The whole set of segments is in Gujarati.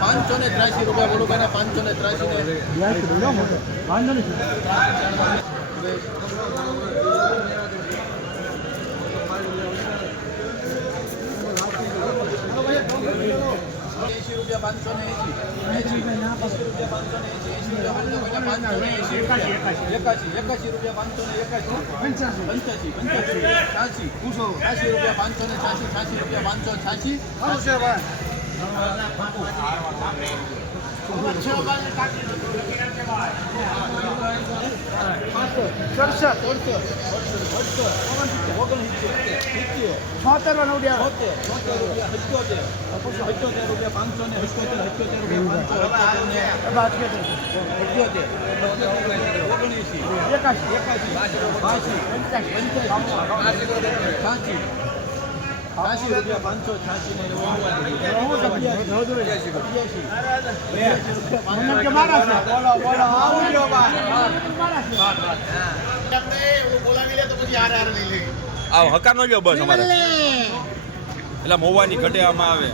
પાંચસો ને ત્રાસી રૂપિયા બોલો કે પાંચસો ને ત્રાસી રૂપિયા પાંચસો ને એસી. રૂપિયા પાંચસો ને એંશી એકાશી એકાશી રૂપિયા પાંચસો ને એકાશી પંચ્યાસી. પંચ્યાસી છ્યાસી. છ્યાસી રૂપિયા પાંચસો ને છ્યાસી છ્યાસી રૂપિયા પાંચસો છ્યાસી. સડસઠ છોતેર રૂપિયા રૂપિયા પાંચસો ને રૂપિયા એકાશી એકાશી છ્યાસી રૂપિયા પાંચસો છ્યાસી ને મને કે મારા બોલાવી લે તો પછી લ્યો બા લઈ લે આવ હકાર નો જો બસ અમારે. એટલે મોવાની ઘટેવામાં આવે.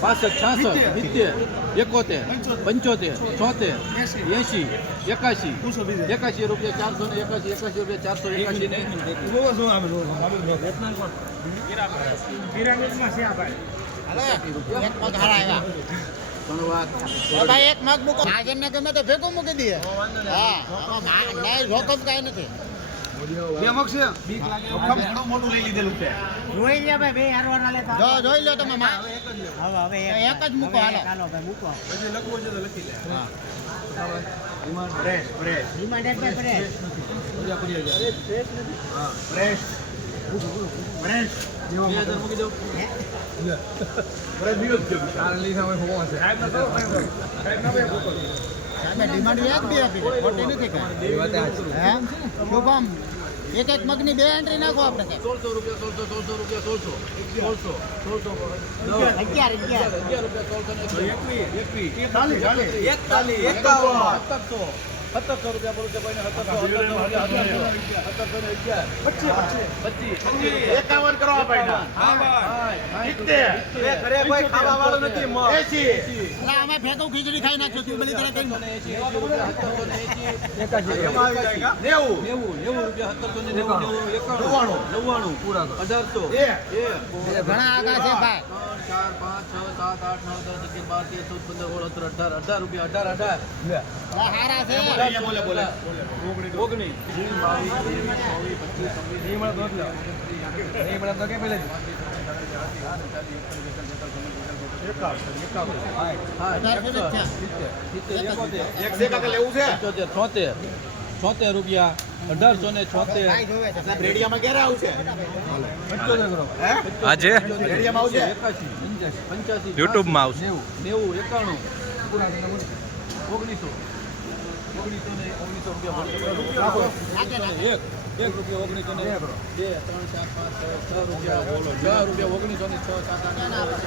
પાસઠ છાસઠ સિત્તેર એકોતેર પંચોતેર છોતેર એંશી એકાશી એકાશી રૂપિયા ચારસો ને એકાશી એકાશી રૂપિયા ચારસો એકાશી ને ભાઈ એક મગ મૂકો. હાજર ને ગમે તો ભેગું મૂકી દઈએ. હા નહીં જોખમ કાંઈ નથી. જો જોઈ ડિમાન્ડ એક એક મગની બે એન્ટ્રી નાખો આપણે સોળસો રૂપિયા સોળસો સોળસો રૂપિયા સોળસો સોળસો સોળસો અગિયાર અગિયાર અગિયાર રૂપિયા સોળસો એકવીસ એકવીસ એકતાલીસ. એકતાલીસ એકાવન સત્તરસો રૂપિયા બોલો છે. સત્તરસો સત્તરસો એકાવન કરવા ખીચડી ખાઈ નાખ્યું તું બધી કરે નેવું. નેવું. નેવું રૂપિયા સત્તરસો ને નેવું નેવું એકાણું નવ્વાણું. પૂરા અઢારસો. એ. ઘણા આગા છે ભાઈ. ચાર પાંચ છ સાત આઠ નવ દસ અગિયાર બાર તેર ચૌદ પંદર સોળ સત્તર અઢાર અઢાર રૂપિયા અઢાર અઢાર. હારા છે. બોલે બોલે ઓગણીસ છોતેર રૂપિયા. અઢારસો ને છોતેર આજે YouTube માં આવશે. નેવું એકાણું ઓગણીસો ઓગણીસો ને ઓગણીસો રૂપિયા એક એક રૂપિયા ઓગણીસો ને બે ત્રણ ચાર પાંચ છ છ રૂપિયા બોલો છ રૂપિયા ઓગણીસો ને છ સાત આઠ